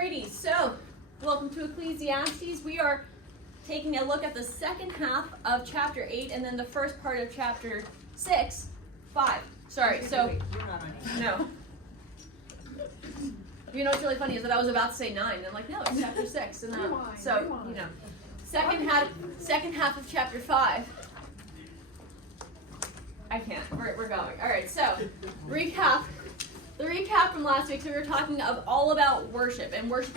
Alrighty, so welcome to Ecclesiastes. We are taking a look at the second half of chapter 8 and then the first part of chapter 5. Sorry, so Wait, you're not on 8. no. You know what's really funny is that I was about to say 9, and I'm like, no, it's chapter 6. And so, you know, second half of chapter 5. I can't. We're going. All right. So, recap. The recap from last week. So we were talking all about worship and worship.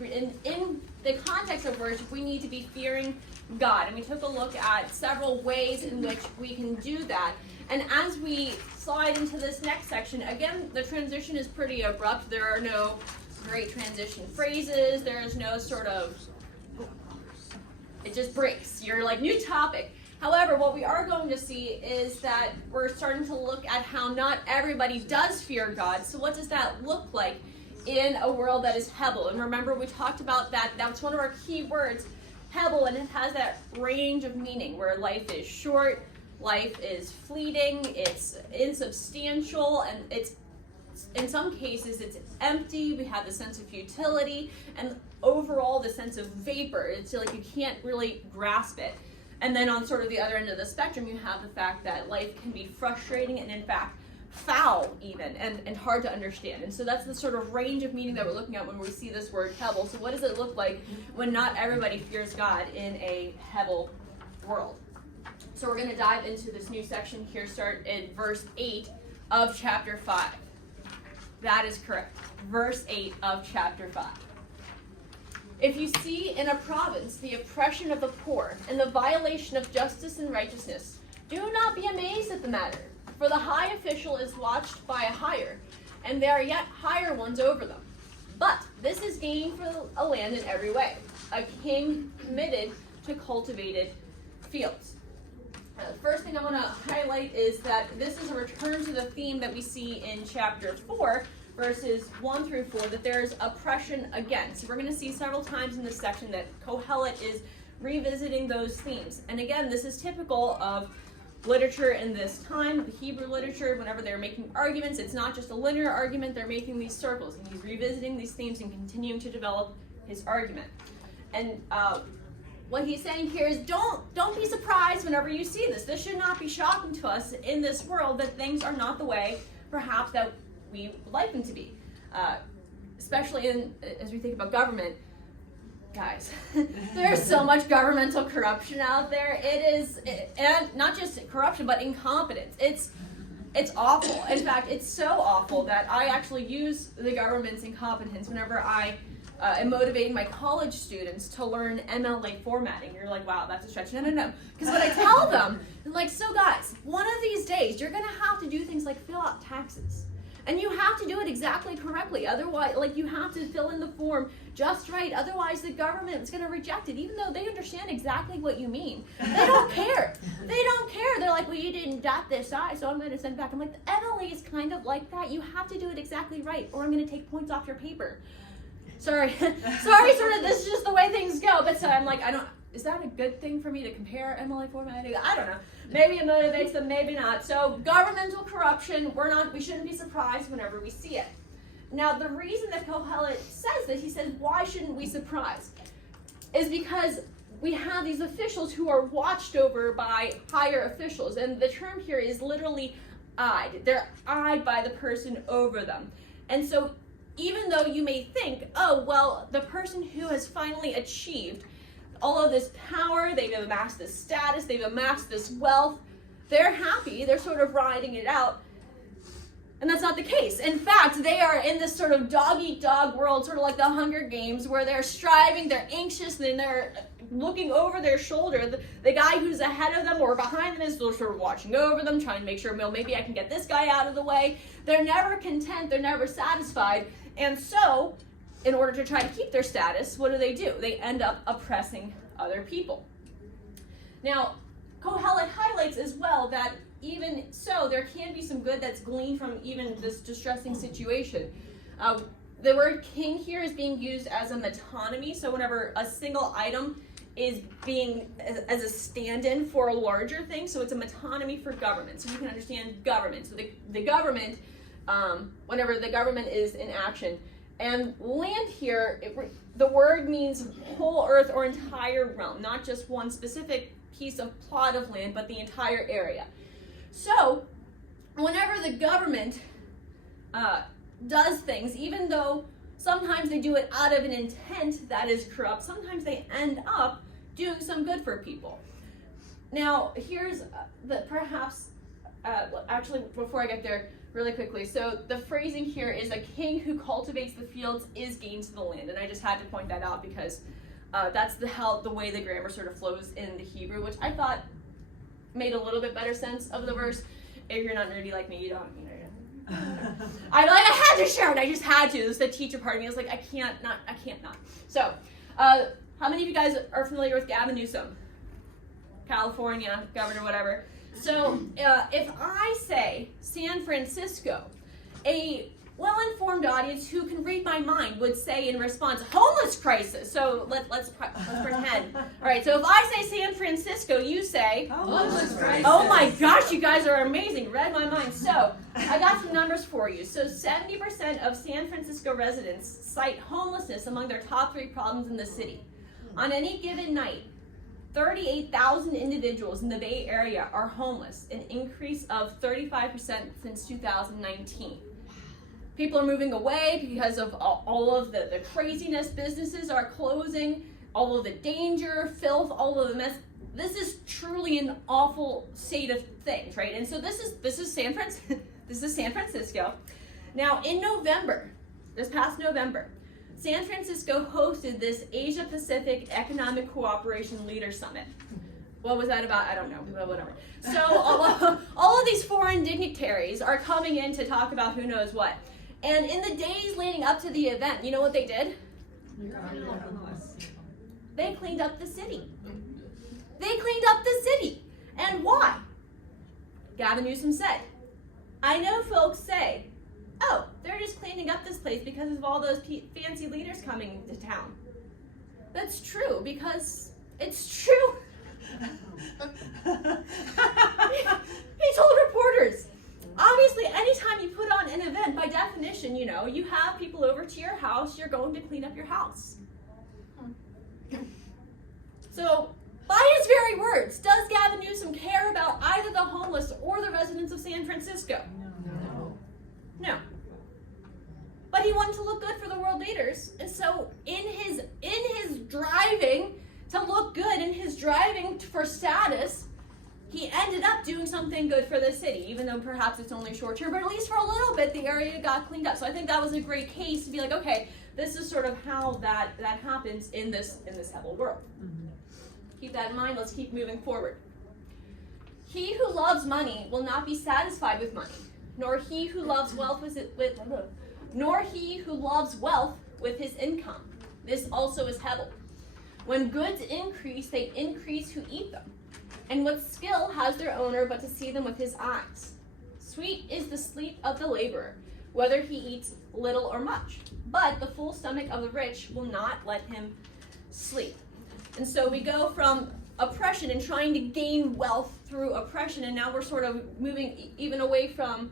In the context of worship, we need to be fearing God, and we took a look at several ways in which we can do that. And as we slide into this next section, again, the transition is pretty abrupt. There are no great transition phrases. There is no sort of. It just breaks. You're like, new topic. However, what we are going to see is that we're starting to look at how not everybody does fear God. So what does that look like in a world that is Hebel? And remember, we talked about that. That's one of our key words, Hebel, and it has that range of meaning where life is short, life is fleeting, it's insubstantial, and it's in some cases it's empty. We have the sense of futility, and overall the sense of vapor. It's like you can't really grasp it. And then on sort of the other end of the spectrum, you have the fact that life can be frustrating and, in fact, foul even, and hard to understand. And so that's the sort of range of meaning that we're looking at when we see this word Hebel. So what does it look like when not everybody fears God in a Hebel world? So we're going to dive into this new section here, start in verse 8 of chapter 5. That is correct. Verse 8 of chapter 5. If you see in a province the oppression of the poor and the violation of justice and righteousness, do not be amazed at the matter, for the high official is watched by a higher, and there are yet higher ones over them. But this is gain for a land in every way, a king committed to cultivated fields. The first thing I want to highlight is that this is a return to the theme that we see in chapter 4, verses 1 through 4, that there is oppression again. So we're going to see several times in this section that Kohelet is revisiting those themes. And again, this is typical of literature in this time, the Hebrew literature. Whenever they're making arguments, it's not just a linear argument, they're making these circles, and he's revisiting these themes and continuing to develop his argument. And what he's saying here is don't be surprised whenever you see this. This should not be shocking to us in this world that things are not the way perhaps that we would like them to be, especially as we think about government. Guys, there's so much governmental corruption out there. And not just corruption, but incompetence. It's awful. In fact, it's so awful that I actually use the government's incompetence whenever I am motivating my college students to learn MLA formatting. You're like, wow, that's a stretch. No. Because what I tell them, like, so guys, one of these days, you're going to have to do things like fill out taxes. And you have to do it exactly correctly. Otherwise, like, you have to fill in the form just right. Otherwise, the government is going to reject it, even though they understand exactly what you mean. They don't care. They don't care. They're like, well, you didn't dot this I, so I'm going to send it back. I'm like, the MLA is kind of like that. You have to do it exactly right, or I'm going to take points off your paper. Sorry, sort of, this is just the way things go. But so I'm like, is that a good thing for me to compare MLA formatting? I don't know. Maybe it motivates them, maybe not. So governmental corruption, we shouldn't be surprised whenever we see it. Now, the reason that Kohelet says this, he says, why shouldn't we surprise? Is because we have these officials who are watched over by higher officials. And the term here is literally eyed. They're eyed by the person over them. And so even though you may think, oh, well, the person who has finally achieved all of this power, they've amassed this status, they've amassed this wealth, they're happy, they're sort of riding it out. And that's not the case. In fact, they are in this sort of dog-eat-dog world, sort of like the Hunger Games, where they're striving, they're anxious, and they're looking over their shoulder. The guy who's ahead of them or behind them is sort of watching over them, trying to make sure, well, maybe I can get this guy out of the way. They're never content, they're never satisfied. And so, in order to try to keep their status, what do? They end up oppressing other people. Now, Kohelet highlights as well that even so, there can be some good that's gleaned from even this distressing situation. The word king here is being used as a metonymy, so whenever a single item is being as a stand-in for a larger thing, so it's a metonymy for government, so you can understand government. So the government, whenever the government is in action, And land here, the word means whole earth or entire realm, not just one specific piece of plot of land, but the entire area. So, whenever the government does things, even though sometimes they do it out of an intent that is corrupt, sometimes they end up doing some good for people. Now, here's actually, before I get there, really quickly. So the phrasing here is a king who cultivates the fields is gain to the land. And I just had to point that out because that's the way the grammar sort of flows in the Hebrew, which I thought made a little bit better sense of the verse. If you're not nerdy like me, you don't, I had to share it. I just had to. It was the teacher part of me. I was like, I can't not. So, how many of you guys are familiar with Gavin Newsom? California governor, whatever. So, if I say San Francisco, a well-informed audience who can read my mind would say in response, homeless crisis. So let's pretend. All right, so if I say San Francisco, you say homeless crisis. Oh my gosh, you guys are amazing. Read my mind. So I got some numbers for you. So 70% of San Francisco residents cite homelessness among their top 3 problems in the city. On any given night, 38,000 individuals in the Bay Area are homeless, an increase of 35% since 2019. People are moving away because of all of the craziness. Businesses are closing, all of the danger, filth, all of the mess. This is truly an awful state of things, right? And so this is San Francisco. Now, in November, this past November, San Francisco hosted this Asia Pacific Economic Cooperation Leader Summit. What was that about? I don't know, whatever. So all of these foreign dignitaries are coming in to talk about who knows what. And in the days leading up to the event, you know what they did? They cleaned up the city. They cleaned up the city. And why? Gavin Newsom said, I know folks say, oh, they're just cleaning up this place because of all those fancy leaders coming to town. That's true, because it's true. He told reporters, obviously, anytime you put on an event, by definition, you have people over to your house, you're going to clean up your house. So, by his very words, does Gavin Newsom care about either the homeless or the residents of San Francisco? No. But he wanted to look good for the world leaders, and so in his driving to look good, in his driving for status, he ended up doing something good for the city, even though perhaps it's only short term, but at least for a little bit, the area got cleaned up. So I think that was a great case to be like, okay, this is sort of how that happens in this whole world. Mm-hmm. Keep that in mind. Let's keep moving forward. He who loves money will not be satisfied with money, nor he who loves wealth with his income. This also is Hebel. When goods increase, they increase who eat them. And what skill has their owner but to see them with his eyes? Sweet is the sleep of the laborer, whether he eats little or much. But the full stomach of the rich will not let him sleep. And so we go from oppression and trying to gain wealth through oppression, and now we're sort of moving even away from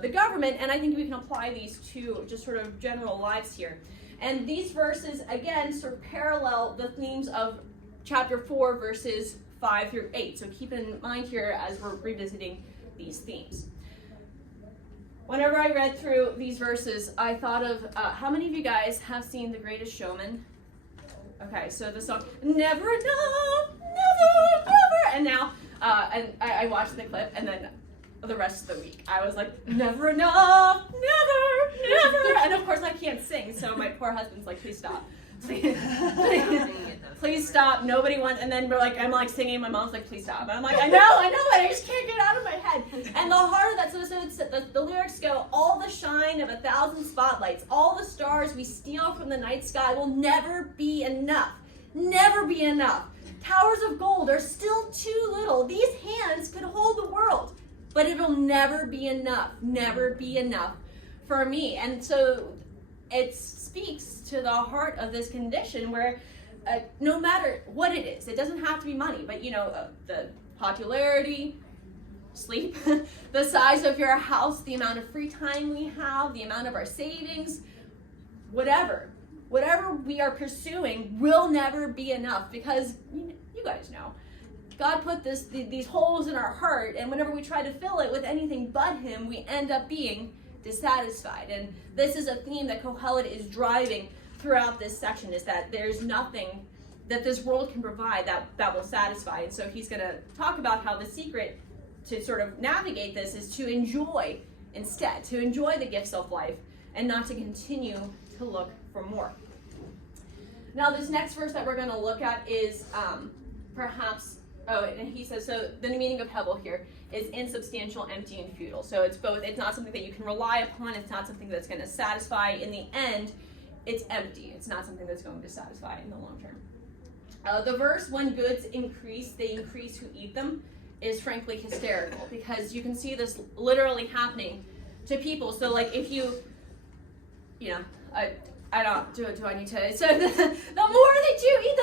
the government, and I think we can apply these to just sort of general lives here. And these verses, again, sort of parallel the themes of chapter 4, verses 5 through 8. So keep in mind here as we're revisiting these themes. Whenever I read through these verses, I thought of, how many of you guys have seen The Greatest Showman? Okay, so the song, never enough, never, and now, and I watched the clip, and then the rest of the week, I was like, never enough, never, and of course I can't sing, so my poor husband's like, please stop. Please stop, nobody wants, and then I'm like singing, and my mom's like, please stop, and I'm like, I know, I just can't get it out of my head. And the heart of that, so the lyrics go, all the shine of 1,000 spotlights, all the stars we steal from the night sky will never be enough, never be enough. Towers of gold are still too little, these hands could hold the world, but it'll never be enough for me. And so it speaks to the heart of this condition where no matter what it is, it doesn't have to be money, but the popularity, sleep, the size of your house, the amount of free time we have, the amount of our savings, whatever we are pursuing will never be enough, because you guys know God put these holes in our heart, and whenever we try to fill it with anything but him, we end up being dissatisfied. And this is a theme that Kohelet is driving throughout this section, is that there's nothing that this world can provide that will satisfy. And so he's going to talk about how the secret to sort of navigate this is to enjoy instead, to enjoy the gifts of life and not to continue to look for more. Now, this next verse that we're going to look at is and he says, so the meaning of Hebel here is insubstantial, empty, and futile. So it's both, it's not something that you can rely upon, it's not something that's going to satisfy. In the end, it's empty. It's not something that's going to satisfy in the long term. The verse, when goods increase, they increase who eat them, is frankly hysterical, because you can see this literally happening to people. So like if I don't, do I need to, so the more that you eat,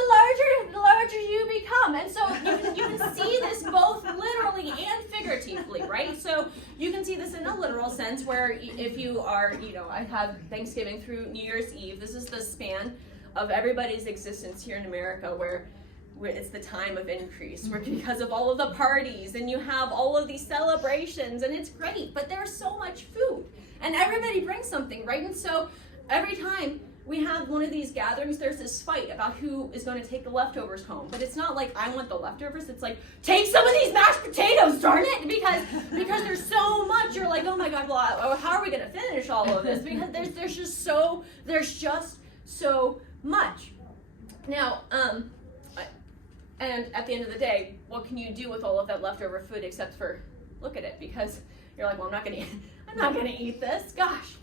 the larger you become. And so you can see this both literally and figuratively, right? So you can see this in a literal sense, where if you are, I have Thanksgiving through New Year's Eve. This is the span of everybody's existence here in America, where it's the time of increase, because of all of the parties, and you have all of these celebrations, and it's great, but there's so much food, and everybody brings something, right? And so every time we have one of these gatherings, there's this fight about who is going to take the leftovers home. But it's not like I want the leftovers. It's like, take some of these mashed potatoes, darn it! Because there's so much. You're like, oh my God, well, how are we going to finish all of this? Because there's just so much. Now, and at the end of the day, what can you do with all of that leftover food except for look at it? Because you're like, well, I'm not gonna eat this. Gosh.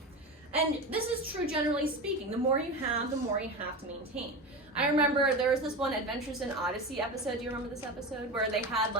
And this is true generally speaking. The more you have to maintain. I remember there was this one Adventures in Odyssey episode. Do you remember this episode? Where they had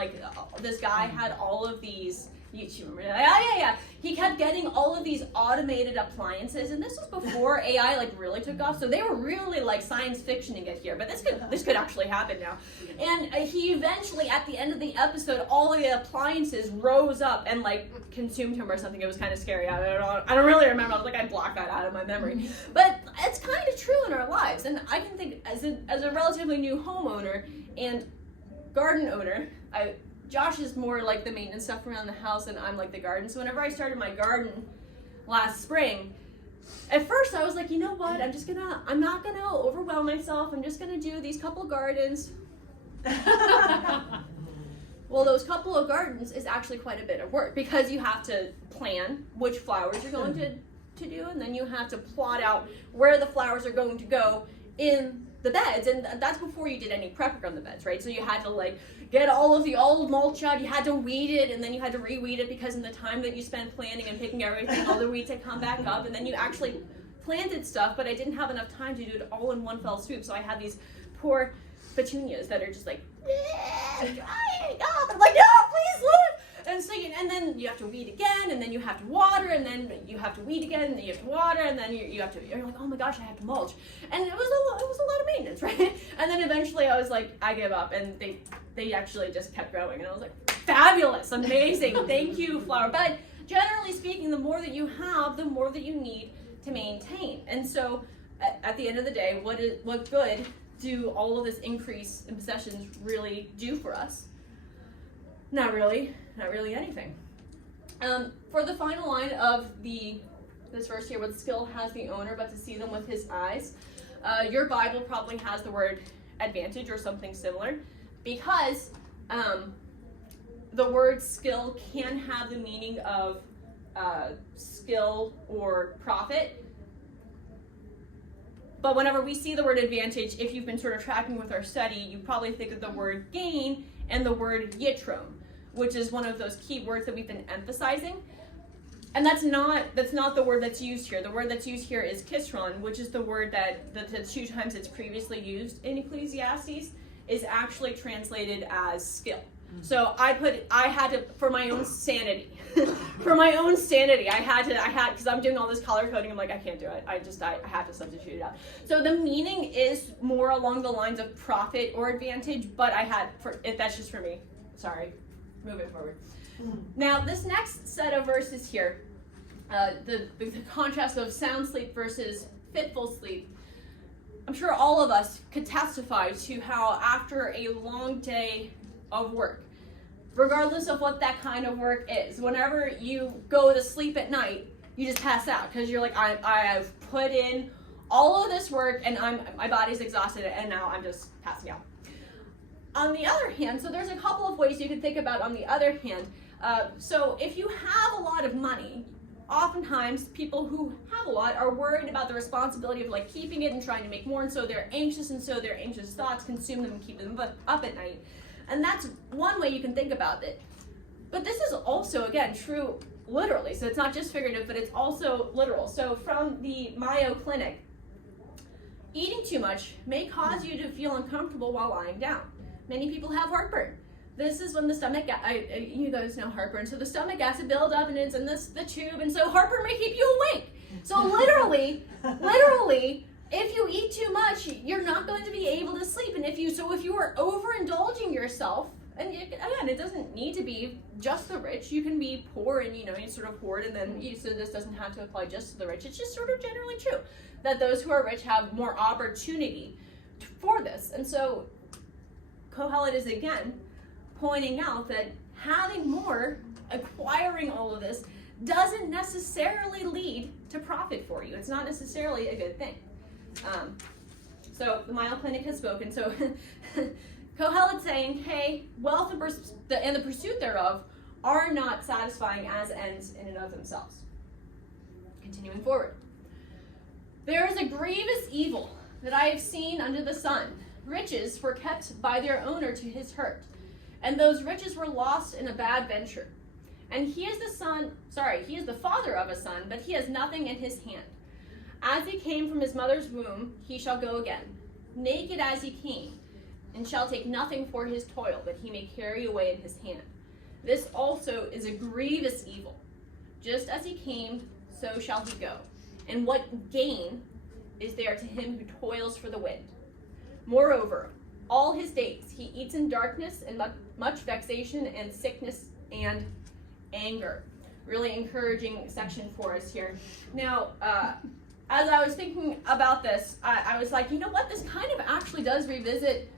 this guy had all of these, you remember that? Yeah. He kept getting all of these automated appliances, and this was before AI really took off. So they were really science fictioning it here. But this could actually happen now. And he eventually, at the end of the episode, all of the appliances rose up and consumed him or something. It was kind of scary. I don't really remember. I blocked that out of my memory. But it's kind of true in our lives. And I can think as a relatively new homeowner and garden owner, Josh is more the maintenance stuff around the house, and I'm the garden. So whenever I started my garden last spring, at first I was like, you know what? I'm not gonna overwhelm myself. I'm just gonna do these couple gardens. Well, those couple of gardens is actually quite a bit of work, because you have to plan which flowers you're going to do, and then you have to plot out where the flowers are going to go in the beds, and that's before you did any prep work on the beds, right? So you had to get all of the old mulch out, you had to weed it, and then you had to re-weed it, because in the time that you spent planting and picking everything, all the weeds had come back up, and then you actually planted stuff, but I didn't have enough time to do it all in one fell swoop, so I had these poor petunias that are just drying up. I'm like, no, please look! And then you have to weed again, and then you have to water, and then you have to weed again, and then you have to water, and then you're like, oh my gosh, I have to mulch. And it was a lot of maintenance, right? And then eventually I was like, I give up, and they actually just kept growing, and I was like, fabulous, amazing, thank you, flower. But generally speaking, the more that you have, the more that you need to maintain. And so at the end of the day, what good do all of this increase in possessions really do for us? Not really anything. For the final line of this verse here, with skill has the owner, but to see them with his eyes. Your Bible probably has the word advantage or something similar, because the word skill can have the meaning of skill or profit. But whenever we see the word advantage, if you've been sort of tracking with our study, you probably think of the word gain and the word yitrom, which is one of those key words that we've been emphasizing. And that's not the word that's used here. The word that's used here is kisron, which is the word that the 2 times it's previously used in Ecclesiastes is actually translated as skill. So I had to, for my own sanity, because I'm doing all this color coding, I'm like, I can't do it. I have to substitute it out. So the meaning is more along the lines of profit or advantage, but that's just for me. Sorry, moving forward. Now, this next set of verses here, the contrast of sound sleep versus fitful sleep. I'm sure all of us could testify to how after a long day of work, regardless of what that kind of work is, whenever you go to sleep at night, you just pass out because you're like, I've put in all of this work and my body's exhausted and now I'm just passing out. On the other hand, so there's a couple of ways you can think about on the other hand. So if you have a lot of money, oftentimes people who have a lot are worried about the responsibility of like keeping it and trying to make more, and so they're anxious, and so their anxious thoughts consume them and keep them up at night. And that's one way you can think about it. But this is also, again, true literally. So it's not just figurative, but it's also literal. So from the Mayo Clinic, eating too much may cause you to feel uncomfortable while lying down. Many people have heartburn. This is when the stomach, you guys know heartburn, so the stomach acid builds up and it's in the tube, and so heartburn may keep you awake. So literally, if you eat too much, you're not going to be able to sleep. And if you are overindulging yourself, and again, it doesn't need to be just the rich. You can be poor and you sort of hoard, and then so this doesn't have to apply just to the rich. It's just sort of generally true that those who are rich have more opportunity for this. And so Kohelet is again pointing out that having more, acquiring all of this, doesn't necessarily lead to profit for you. It's not necessarily a good thing. So the Mayo Clinic has spoken. So Kohelet's saying, hey, wealth and the pursuit thereof are not satisfying as ends in and of themselves. Continuing forward. There is a grievous evil that I have seen under the sun. Riches were kept by their owner to his hurt, and those riches were lost in a bad venture. And he is the father of a son, but he has nothing in his hand. As he came from his mother's womb, he shall go again, naked as he came, and shall take nothing for his toil, that he may carry away in his hand. This also is a grievous evil. Just as he came, so shall he go. And what gain is there to him who toils for the wind? Moreover, all his days he eats in darkness and much vexation and sickness and anger. Really encouraging section for us here. Now, as I was thinking about this, I was like, you know what? This kind of actually does revisit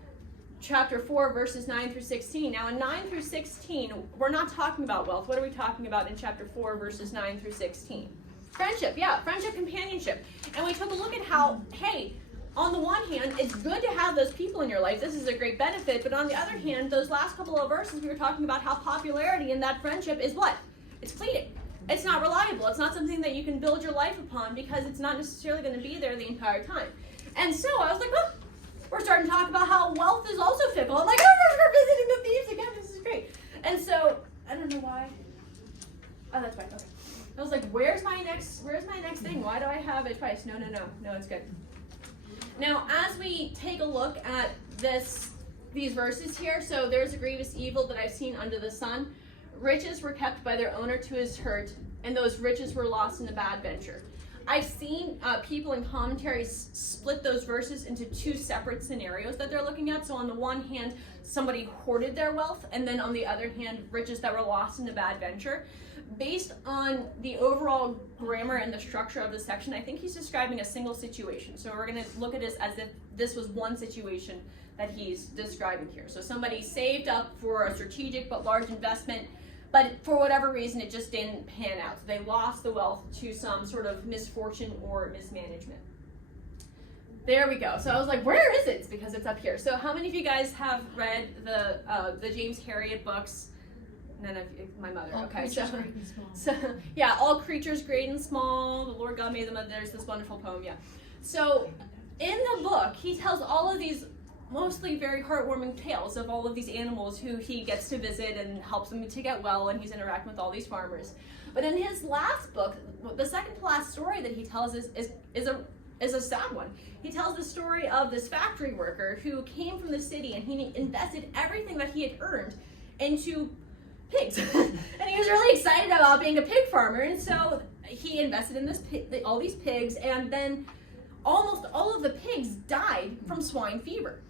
chapter 4, verses 9 through 16. Now, in 9 through 16, we're not talking about wealth. What are we talking about in chapter 4, verses 9 through 16? Friendship, friendship, companionship. And we took a look at how, hey, on the one hand, it's good to have those people in your life. This is a great benefit. But on the other hand, those last couple of verses, we were talking about how popularity in that friendship is what? It's fleeting. It's not reliable. It's not something that you can build your life upon because it's not necessarily going to be there the entire time. And so I was like, oh, we're starting to talk about how wealth is also fickle. I'm like, oh, we're visiting the thieves again. This is great. And so, I don't know why. Oh, that's fine. Okay. I was like, where's my next thing? Why do I have it twice? No, it's good. Now, as we take a look at these verses here, so there's a grievous evil that I've seen under the sun. Riches were kept by their owner to his hurt, and those riches were lost in a bad venture. I've seen people in commentaries split those verses into two separate scenarios that they're looking at. So on the one hand, somebody hoarded their wealth, and then on the other hand, riches that were lost in a bad venture. Based on the overall grammar and the structure of this section, I think he's describing a single situation. So we're going to look at this as if this was one situation that he's describing here. So somebody saved up for a strategic but large investment, but for whatever reason, it just didn't pan out. So they lost the wealth to some sort of misfortune or mismanagement. There we go. So I was like, where is it? It's because it's up here. So how many of you guys have read the James Herriot books? None of you, my mother. All Okay, so yeah, all creatures great and small, the Lord God made them. There's this wonderful poem, yeah. So in the book, he tells all of these mostly very heartwarming tales of all of these animals who he gets to visit and helps them to get well, and he's interacting with all these farmers. But in his last book, the second to last story that he tells is a sad one. He tells the story of this factory worker who came from the city and he invested everything that he had earned into pigs. And he was really excited about being a pig farmer, and so he invested in all these pigs, and then almost all of the pigs died from swine fever.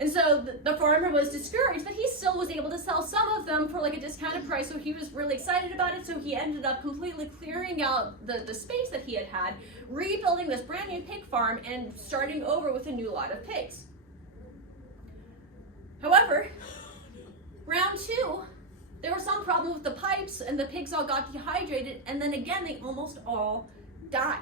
And so the farmer was discouraged, but he still was able to sell some of them for like a discounted price, so he was really excited about it. So he ended up completely clearing out the space that he had, rebuilding this brand new pig farm and starting over with a new lot of pigs. However, round 2, there was some problem with the pipes and the pigs all got dehydrated, and then again they almost all died.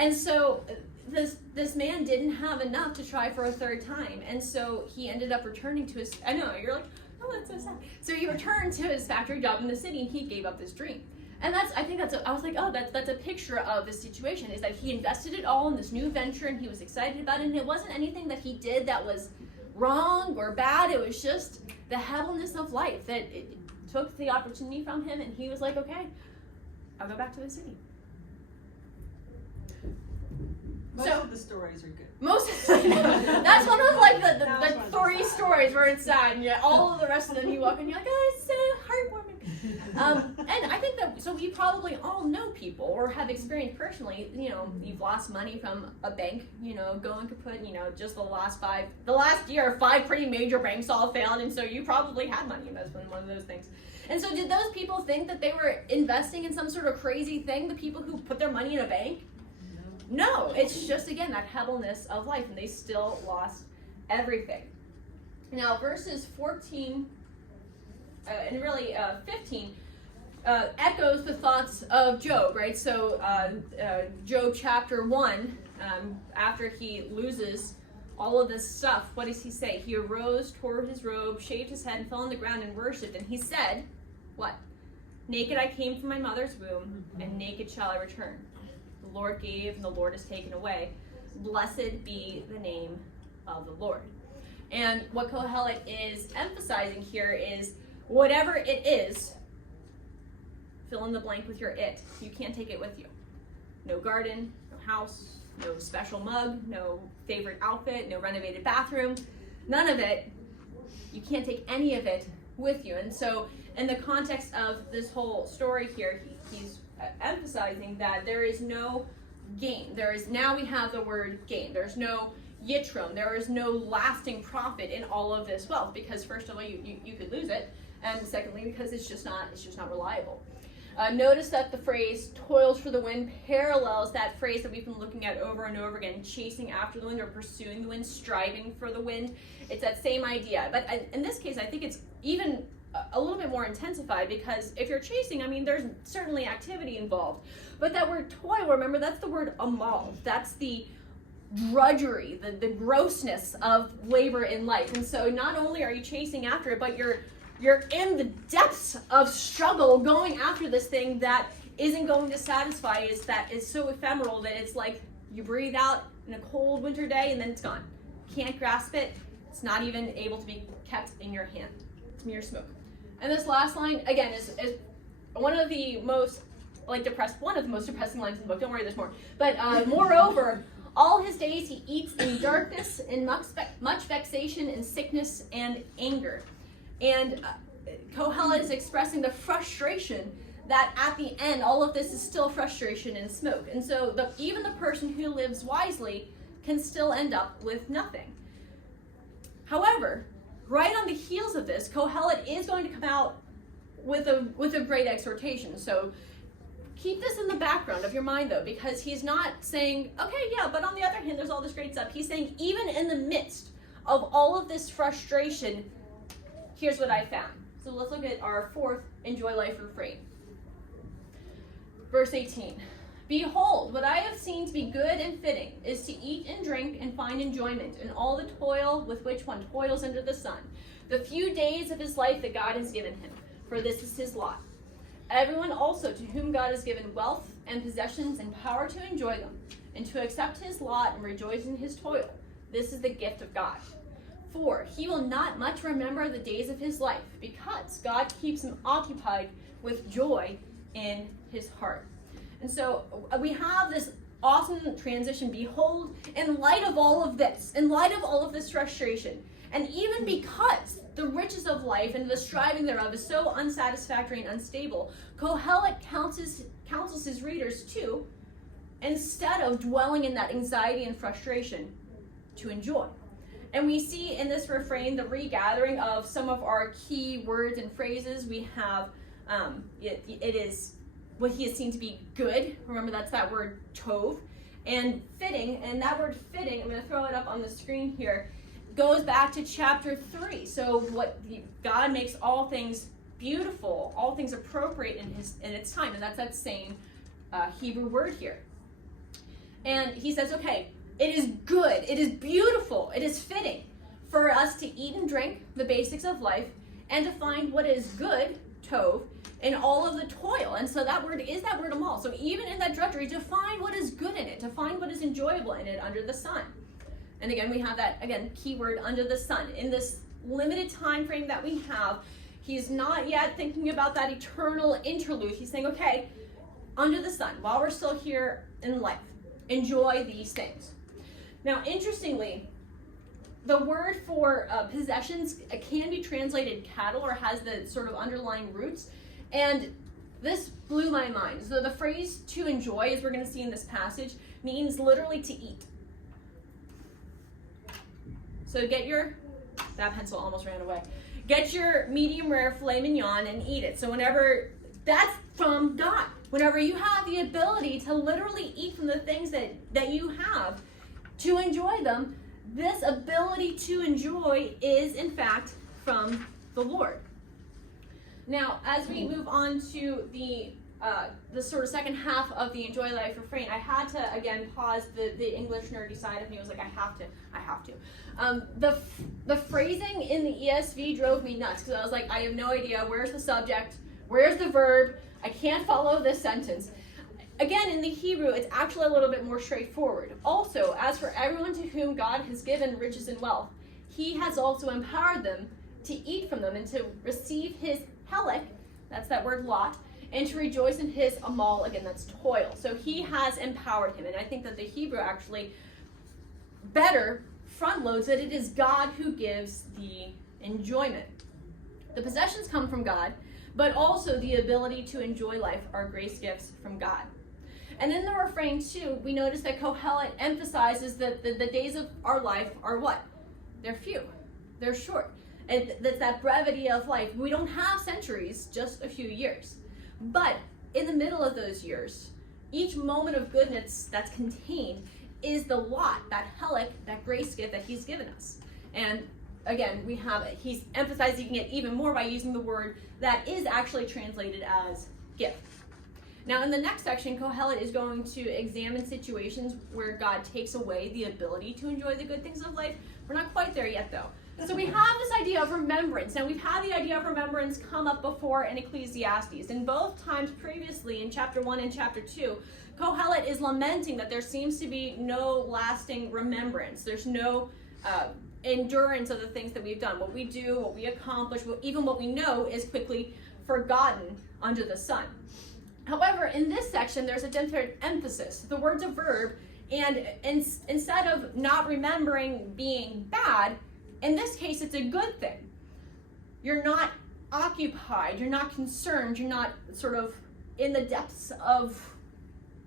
And so this man didn't have enough to try for a third time, and so he ended up returning to his, I know, you're like, oh, that's so sad. So he returned to his factory job in the city, and he gave up this dream. And I was like, oh, that's a picture of the situation, is that he invested it all in this new venture, and he was excited about it, and it wasn't anything that he did that was wrong or bad. It was just the heaviness of life that it took the opportunity from him, and he was like, okay, I'll go back to the city. Most of the stories are good. That's one of like the 3 stories where it's sad, and yet all of the rest of them you walk and you're like, oh, it's so heartwarming. And I think that, so we probably all know people or have experienced personally, you've lost money from a bank, going kaput, just the last year, 5 pretty major banks all failed, and so you probably had money investment in one of those things. And so did those people think that they were investing in some sort of crazy thing, the people who put their money in a bank? No, it's just, again, that heaviness of life, and they still lost everything. Now, verses 14 and really 15 echoes the thoughts of Job, right? So Job chapter 1, after he loses all of this stuff, what does he say? He arose, tore his robe, shaved his head, and fell on the ground and worshipped, and he said, what? Naked I came from my mother's womb, and naked shall I return. The Lord gave, and the Lord has taken away. Blessed be the name of the Lord. And what Kohelet is emphasizing here is, whatever it is, fill in the blank with your it. You can't take it with you. No garden, no house, no special mug, no favorite outfit, no renovated bathroom, none of it. You can't take any of it with you. And so in the context of this whole story here, he's emphasizing that there is no gain. Now we have the word gain. There's no yitron. There is no lasting profit in all of this wealth, because first of all, you could lose it, and secondly, because it's just not reliable. Notice that the phrase "toils for the wind" parallels that phrase that we've been looking at over and over again: chasing after the wind, or pursuing the wind, striving for the wind. It's that same idea, but in this case, I think it's even a little bit more intensified, because if you're chasing, I mean, there's certainly activity involved. But that word toil, remember, that's the word amal. That's the drudgery, the grossness of labor in life. And so not only are you chasing after it, but you're in the depths of struggle going after this thing that isn't going to satisfy, that is so ephemeral that it's like you breathe out in a cold winter day and then it's gone. Can't grasp it. It's not even able to be kept in your hand. It's mere smoke. And this last line, again, is one of the most depressing lines in the book. Don't worry, there's more. But moreover, all his days he eats in darkness, in much vexation, in sickness and anger. And Kohelet is expressing the frustration that at the end, all of this is still frustration and smoke. And so even the person who lives wisely can still end up with nothing. However, right on the heels of this, Kohelet is going to come out with a great exhortation. So keep this in the background of your mind, though, because he's not saying, okay, yeah, but on the other hand, there's all this great stuff. He's saying, even in the midst of all of this frustration, here's what I found. So let's look at our 4th enjoy life refrain. Verse 18. Behold, what I have seen to be good and fitting is to eat and drink and find enjoyment in all the toil with which one toils under the sun, the few days of his life that God has given him, for this is his lot. Everyone also to whom God has given wealth and possessions and power to enjoy them, and to accept his lot and rejoice in his toil, this is the gift of God. For he will not much remember the days of his life, because God keeps him occupied with joy in his heart. And so we have this awesome transition. Behold, in light of all of this, in light of all of this frustration, and even because the riches of life and the striving thereof is so unsatisfactory and unstable, Kohelet counsels his readers to, instead of dwelling in that anxiety and frustration, to enjoy. And we see in this refrain the regathering of some of our key words and phrases. We have, it is what he has seen to be good. Remember, that's that word tov. And fitting, and that word fitting, I'm going to throw it up on the screen here, goes back to chapter 3. So God makes all things beautiful, all things appropriate in its time. And that's that same Hebrew word here. And he says, okay, it is good, it is beautiful, it is fitting for us to eat and drink the basics of life and to find what is good, tov, in all of the toil. And so that word is that word amal. So even in that drudgery, to find what is good in it, to find what is enjoyable in it under the sun. And again, we have that, keyword under the sun. In this limited time frame that we have, he's not yet thinking about that eternal interlude. He's saying, okay, under the sun, while we're still here in life, enjoy these things. Now, interestingly, the word for possessions can be translated cattle or has the sort of underlying roots. And this blew my mind. So the phrase to enjoy, as we're going to see in this passage, means literally to eat. So that pencil almost ran away. Get your medium rare filet mignon and eat it. So that's from God. Whenever you have the ability to literally eat from the things that you have, to enjoy them, this ability to enjoy is in fact from the Lord. Now, as we move on to the sort of second half of the Enjoy Life refrain, I had to again pause. The English nerdy side of me was like, I have to. The phrasing in the ESV drove me nuts because I was like, I have no idea where's the subject, where's the verb. I can't follow this sentence. Again, in the Hebrew, it's actually a little bit more straightforward. Also, as for everyone to whom God has given riches and wealth, he has also empowered them to eat from them and to receive his helek, that's that word lot, and to rejoice in his amal, again, that's toil. So he has empowered him. And I think that the Hebrew actually better front loads that it is God who gives the enjoyment. The possessions come from God, but also the ability to enjoy life are grace gifts from God. And in the refrain, too, we notice that Kohelet emphasizes that the days of our life are what? They're few. They're short. And that's that brevity of life. We don't have centuries, just a few years. But in the middle of those years, each moment of goodness that's contained is the lot, that helek, that grace gift that he's given us. And again, he's emphasizing it even more by using the word that is actually translated as gift. Now, in the next section, Kohelet is going to examine situations where God takes away the ability to enjoy the good things of life. We're not quite there yet, though. So we have this idea of remembrance. Now, we've had the idea of remembrance come up before in Ecclesiastes. And both times previously, in chapter 1 and chapter 2, Kohelet is lamenting that there seems to be no lasting remembrance. There's no endurance of the things that we've done. What we do, what we accomplish, even what we know is quickly forgotten under the sun. However, in this section, there's a different emphasis. The word's a verb, and instead of not remembering being bad, in this case, it's a good thing. You're not occupied, you're not concerned, you're not sort of in the depths of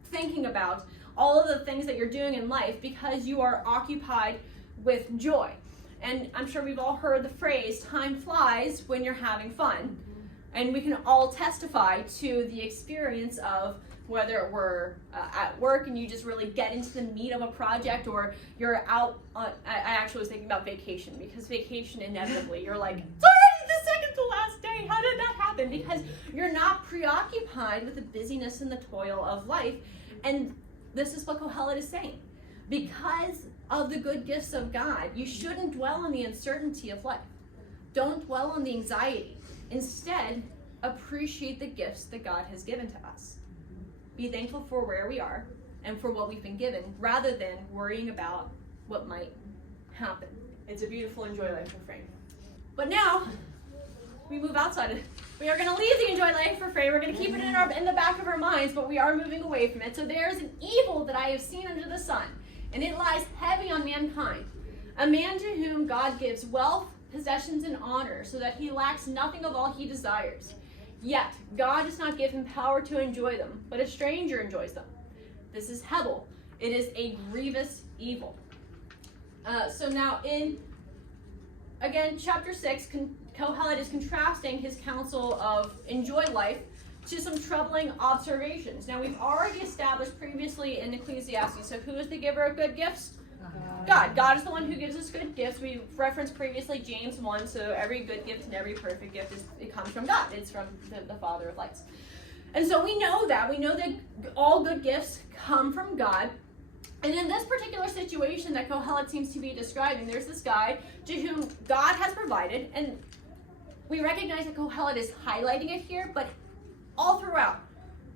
thinking about all of the things that you're doing in life because you are occupied with joy. And I'm sure we've all heard the phrase, time flies when you're having fun. And we can all testify to the experience of whether we're at work and you just really get into the meat of a project, or you're out on, I actually was thinking about vacation, because vacation inevitably, you're like, it's already the second to last day, how did that happen? Because you're not preoccupied with the busyness and the toil of life. And this is what Kohelet is saying. Because of the good gifts of God, you shouldn't dwell on the uncertainty of life. Don't dwell on the anxiety. Instead, appreciate the gifts that God has given to us. Be thankful for where we are and for what we've been given, rather than worrying about what might happen. It's a beautiful Enjoy Life refrain. But now, we move outside of it. We are going to leave the Enjoy Life refrain. We're going to keep it in the back of our minds, but we are moving away from it. So there's an evil that I have seen under the sun, and it lies heavy on mankind. A man to whom God gives wealth, possessions, and honor, so that he lacks nothing of all he desires. Yet, God does not give him power to enjoy them, but a stranger enjoys them. This is Hebel. It is a grievous evil. So now in again, chapter 6, Kohelet is contrasting his counsel of enjoy life to some troubling observations. Now, we've already established previously in Ecclesiastes, so who is the giver of good gifts? God. God is the one who gives us good gifts. We referenced previously James 1, so every good gift and every perfect gift, it comes from God. It's from the Father of lights. And so we know that. We know that all good gifts come from God. And in this particular situation that Kohelet seems to be describing, there's this guy to whom God has provided, and we recognize that Kohelet is highlighting it here, but all throughout,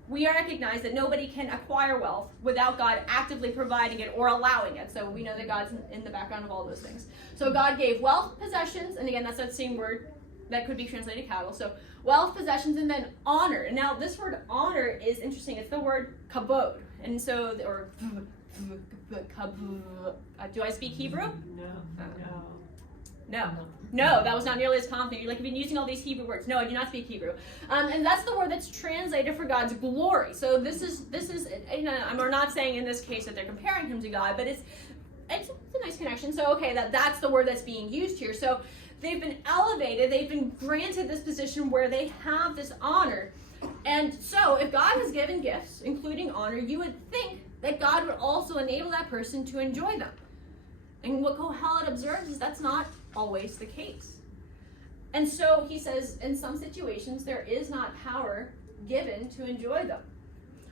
we recognize that nobody can acquire wealth without God actively providing it or allowing it. So we know that God's in the background of all those things. So God gave wealth, possessions, and again, that's that same word that could be translated cattle. So wealth, possessions, and then honor. And now this word honor is interesting. It's the word kabod. And so, or do I speak Hebrew? No, that was not nearly as confident. You're like, you've been using all these Hebrew words. No, I do not speak Hebrew. And that's the word that's translated for God's glory. So this is, I'm not saying in this case that they're comparing him to God, but it's a nice connection. So, okay, that's the word that's being used here. So they've been elevated. They've been granted this position where they have this honor. And so if God has given gifts, including honor, you would think that God would also enable that person to enjoy them. And what Kohelet observes is that's not always the case. And so he says, in some situations, there is not power given to enjoy them.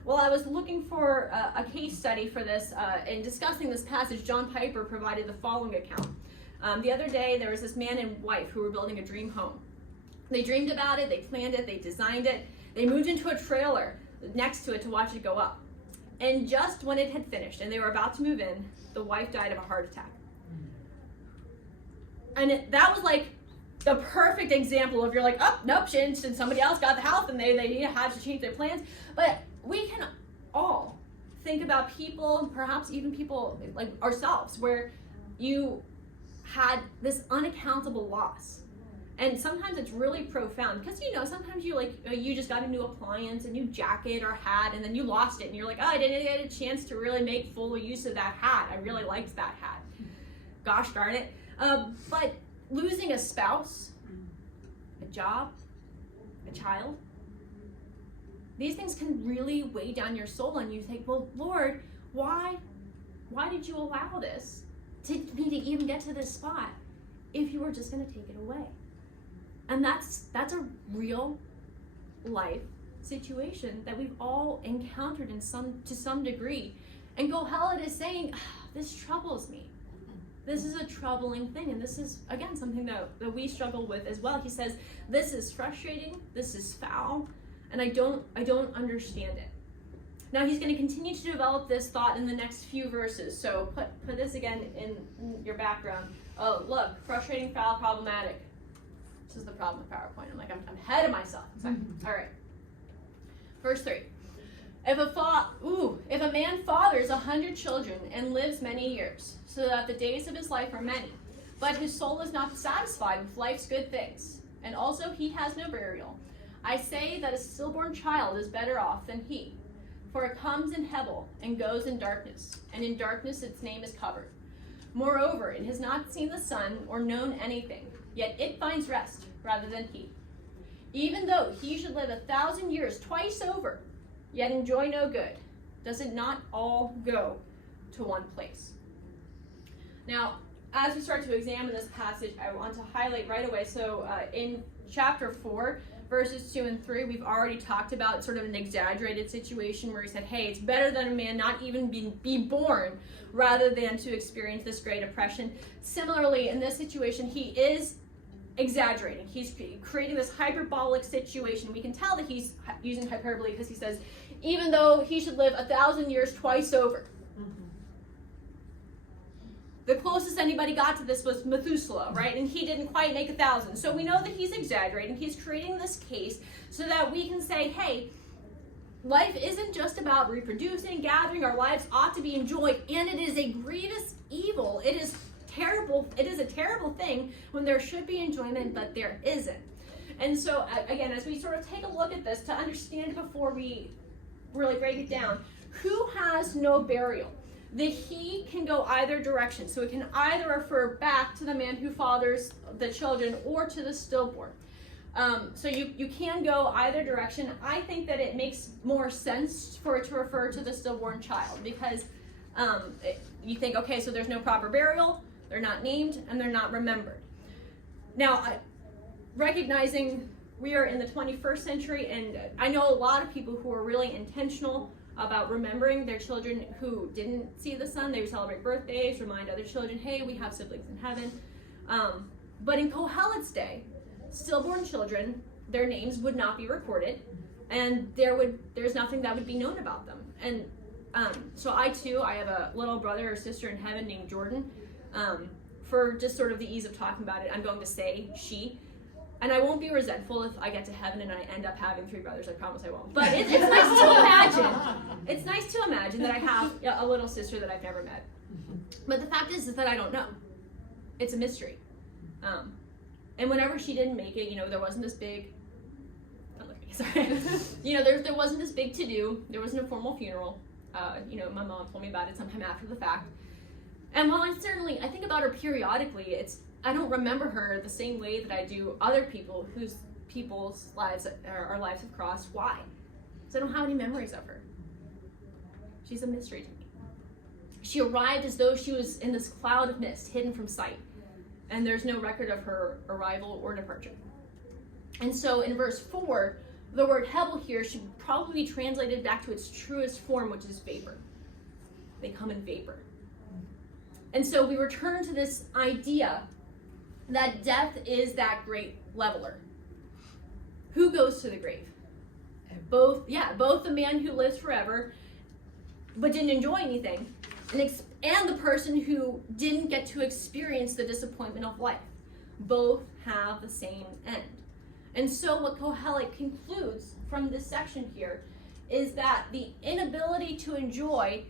Well, I was looking for a case study for this. In discussing this passage, John Piper provided the following account. The other day, there was this man and wife who were building a dream home. They dreamed about it, they planned it, they designed it. They moved into a trailer next to it to watch it go up. And just when it had finished and they were about to move in, the wife died of a heart attack. And that was like the perfect example of you're like, oh, nope, somebody else got the house and they had to change their plans. But we can all think about people, perhaps even people like ourselves, where you had this unaccountable loss. And sometimes it's really profound because, sometimes you just got a new appliance, a new jacket or hat, and then you lost it. And you're like, oh, I didn't get a chance to really make full use of that hat. I really liked that hat. Gosh darn it. But losing a spouse, a job, a child, these things can really weigh down your soul. And you think, well, Lord, why did you allow this to me to even get to this spot if you were just going to take it away? And that's a real life situation that we've all encountered to some degree. And Kohelet is saying, this troubles me. This is a troubling thing. And this is, again, something that we struggle with as well. He says, this is frustrating, this is foul, and I don't understand it. Now he's going to continue to develop this thought in the next few verses. So put this again in your background. Oh, look, frustrating, foul, problematic. This is the problem with PowerPoint. I'm ahead of myself. Sorry. All right. Verse 3. If a man fathers 100 children and lives many years, so that the days of his life are many, but his soul is not satisfied with life's good things, and also he has no burial, I say that a stillborn child is better off than he. For it comes in Hebel and goes in darkness, and in darkness its name is covered. Moreover, it has not seen the sun or known anything, yet it finds rest rather than he. Even though he should live 1,000 years twice over, yet enjoy no good, does it not all go to one place? Now, as we start to examine this passage, I want to highlight right away. So in chapter 4, verses 2 and 3, we've already talked about sort of an exaggerated situation where he said, hey, it's better that a man not even be born rather than to experience this great oppression. Similarly, in this situation, he is exaggerating. He's creating this hyperbolic situation. We can tell that he's using hyperbole because he says, even though he should live 1,000 years twice over. The closest anybody got to this was Methuselah, right? And he didn't quite make 1,000. So we know that he's exaggerating. He's creating this case so that we can say, hey, life isn't just about reproducing, gathering. Our lives ought to be enjoyed. And it is a grievous evil. It is terrible. It is a terrible thing when there should be enjoyment, but there isn't. And so, again, as we sort of take a look at this to understand before we really break it down, who has no burial? The he can go either direction. So it can either refer back to the man who fathers the children or to the stillborn. So you can go either direction. I think that it makes more sense for it to refer to the stillborn child because you think, okay, so there's no proper burial, they're not named, and they're not remembered. Now, recognizing we are in the 21st century, and I know a lot of people who are really intentional about remembering their children who didn't see the sun. They would celebrate birthdays, remind other children, hey, we have siblings in heaven. But in Kohelet's day, stillborn children, their names would not be recorded, and there's nothing that would be known about them. And so I have a little brother or sister in heaven named Jordan. For just sort of the ease of talking about it, I'm going to say she. And I won't be resentful if I get to heaven and I end up having 3 brothers. I promise I won't. But it's nice to imagine. It's nice to imagine that I have a little sister that I've never met. But the fact is that I don't know. It's a mystery. And whenever she didn't make it, there wasn't this big. Don't look at me, sorry. There wasn't this big to-do. There wasn't a formal funeral. My mom told me about it sometime after the fact. And while I think about her periodically, I don't remember her the same way that I do other people whose people's lives our lives have crossed. Why? Because I don't have any memories of her. She's a mystery to me. She arrived as though she was in this cloud of mist, hidden from sight. And there's no record of her arrival or departure. And so in verse 4, the word Hebel here should probably be translated back to its truest form, which is vapor. They come in vapor. And so we return to this idea that death is that great leveler. Who goes to the grave? Both the man who lives forever but didn't enjoy anything, and the person who didn't get to experience the disappointment of life. Both have the same end. And so what Kohelet concludes from this section here is that the inability to enjoy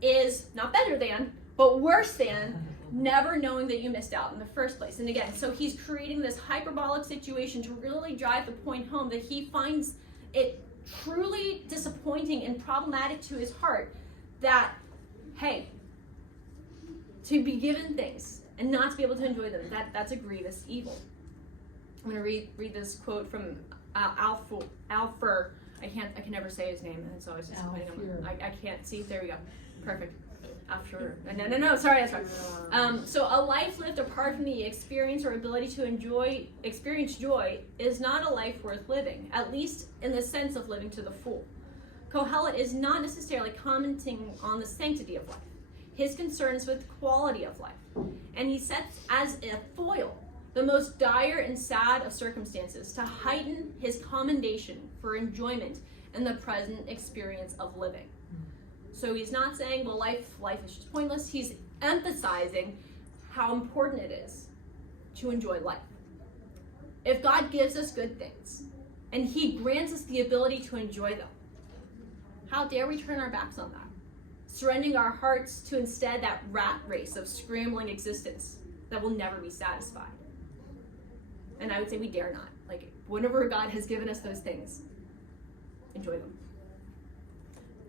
is not better than, but worse than never knowing that you missed out in the first place. And again, so he's creating this hyperbolic situation to really drive the point home that he finds it truly disappointing and problematic to his heart that, hey, to be given things and not to be able to enjoy them, that's a grievous evil. I'm going to read this quote from Alfer. I can never say his name, and it's always disappointing. I can't see. There we go. Perfect. After no, sorry, that's right. So a life lived apart from the experience or ability to experience joy is not a life worth living, at least in the sense of living to the full. Kohelet is not necessarily commenting on the sanctity of life. His concern is with quality of life. And he sets as a foil the most dire and sad of circumstances to heighten his commendation for enjoyment in the present experience of living. So he's not saying, well, life is just pointless. He's emphasizing how important it is to enjoy life. If God gives us good things, and he grants us the ability to enjoy them, how dare we turn our backs on that? Surrendering our hearts to instead that rat race of scrambling existence that will never be satisfied. And I would say we dare not. Like, whenever God has given us those things, enjoy them.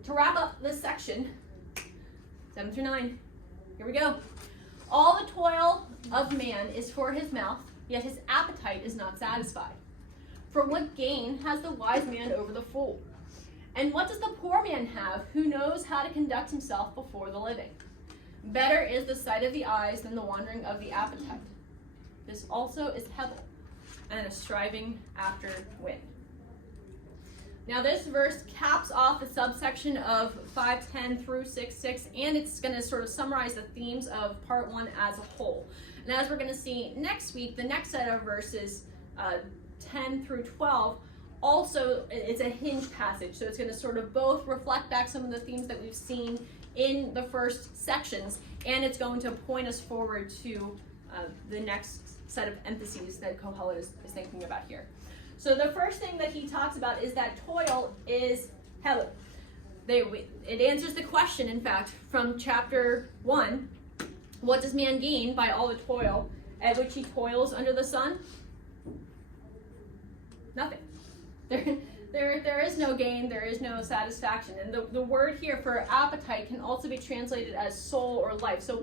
To wrap up this section, 7 through 9, here we go. All the toil of man is for his mouth, yet his appetite is not satisfied. For what gain has the wise man over the fool? And what does the poor man have who knows how to conduct himself before the living? Better is the sight of the eyes than the wandering of the appetite. This also is Hebel, and a striving after wind. Now this verse caps off the subsection of 5:10 through 6:6, and it's going to sort of summarize the themes of part 1 as a whole. And as we're going to see next week, the next set of verses, 10 through 12, also it's a hinge passage. So it's going to sort of both reflect back some of the themes that we've seen in the first sections, and it's going to point us forward to the next set of emphases that Kohelet is thinking about here. So the first thing that he talks about is that toil is Hebel. It answers the question, in fact, from chapter 1. What does man gain by all the toil at which he toils under the sun? Nothing. there is no gain, there is no satisfaction. And the word here for appetite can also be translated as soul or life. So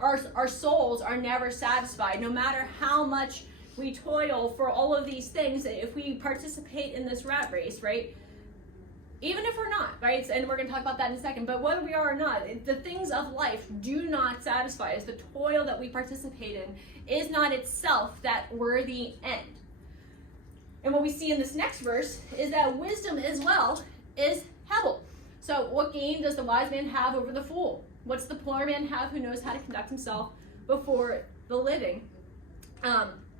our souls are never satisfied, no matter how much we toil for all of these things. If we participate in this rat race, right? Even if we're not, right? And we're going to talk about that in a second. But whether we are or not, the things of life do not satisfy us. The toil that we participate in is not itself that worthy end. And what we see in this next verse is that wisdom as well is Hebel. So what gain does the wise man have over the fool? What's the poor man have who knows how to conduct himself before the living?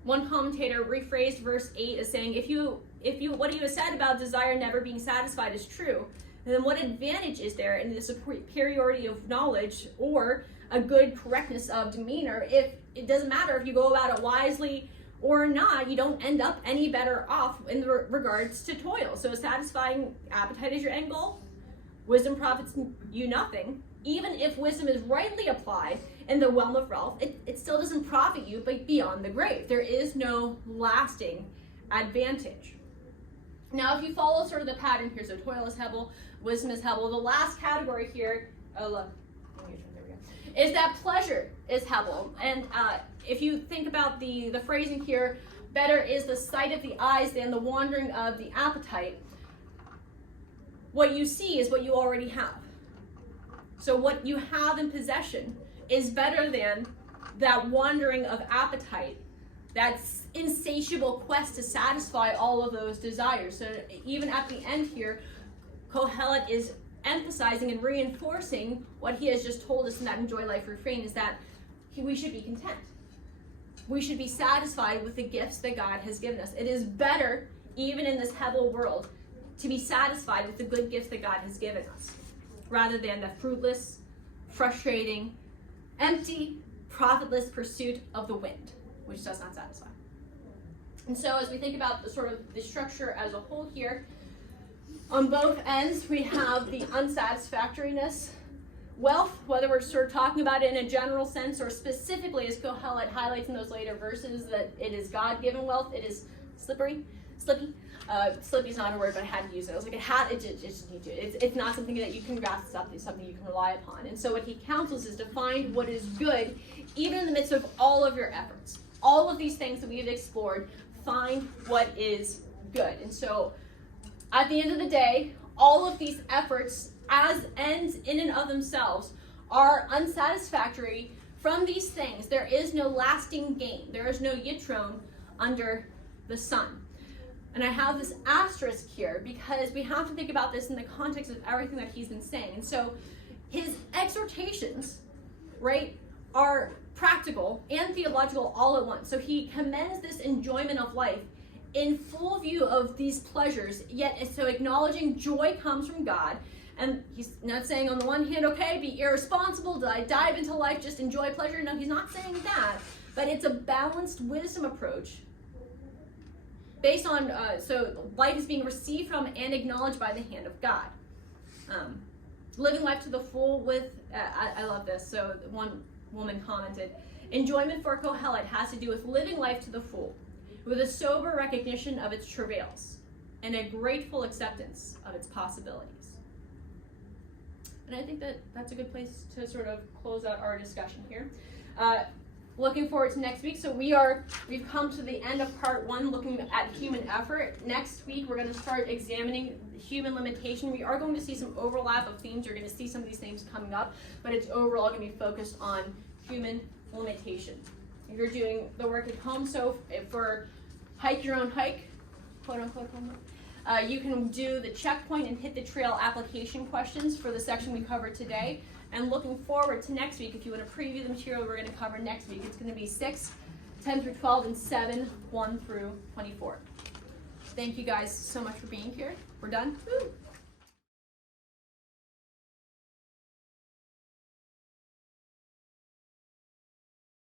One commentator rephrased verse 8 as saying, if what he was said about desire never being satisfied is true, then what advantage is there in the superiority of knowledge or a good correctness of demeanor? If it doesn't matter if you go about it wisely or not, you don't end up any better off in regards to toil. So satisfying appetite is your end goal. Wisdom profits you nothing. Even if wisdom is rightly applied in the realm of wealth, it still doesn't profit you, but beyond the grave. There is no lasting advantage. Now, if you follow sort of the pattern here, so toil is Hebel, wisdom is Hebel. The last category here, is that pleasure is Hebel. And if you think about the phrasing here, better is the sight of the eyes than the wandering of the appetite. What you see is what you already have. So what you have in possession is better than that wandering of appetite, that insatiable quest to satisfy all of those desires. So even at the end here, Kohelet is emphasizing and reinforcing what he has just told us in that enjoy life refrain, is that we should be content. We should be satisfied with the gifts that God has given us. It is better, even in this Hebel world, to be satisfied with the good gifts that God has given us, rather than the fruitless, frustrating, empty, profitless pursuit of the wind, which does not satisfy. And so as we think about the sort of the structure as a whole here, on both ends we have the unsatisfactoriness. Wealth, whether we're sort of talking about it in a general sense or specifically, as Kohelet highlights in those later verses, that it is God-given wealth. It is slippy. Slippy's not a word, but I had to use it. I was like, it's not something that you can grasp up. It's something you can rely upon. And so what he counsels is to find what is good, even in the midst of all of your efforts. All of these things that we've explored, find what is good. And so at the end of the day, all of these efforts as ends in and of themselves are unsatisfactory. From these things, there is no lasting gain. There is no yitron under the sun. And I have this asterisk here because we have to think about this in the context of everything that he's been saying. And so his exhortations, right, are practical and theological all at once. So he commends this enjoyment of life in full view of these pleasures, yet so acknowledging joy comes from God. And he's not saying on the one hand, okay, be irresponsible, dive into life, just enjoy pleasure. No, he's not saying that, but it's a balanced wisdom approach based on, so life is being received from and acknowledged by the hand of God. Living life to the full with, I love this, so one woman commented, enjoyment for Kohelet has to do with living life to the full, with a sober recognition of its travails, and a grateful acceptance of its possibilities. And I think that that's a good place to sort of close out our discussion here. Looking forward to next week. So we've come to the end of part 1, looking at human effort. Next week, we're going to start examining human limitation. We are going to see some overlap of themes. You're going to see some of these things coming up, but it's overall going to be focused on human limitation. If you're doing the work at home, so for hike your own hike, quote unquote, you can do the checkpoint and hit the trail application questions for the section we covered today. And looking forward to next week, if you want to preview the material we're going to cover next week, it's going to be 6, 10 through 12, and 7, 1 through 24. Thank you guys so much for being here. We're done. Woo.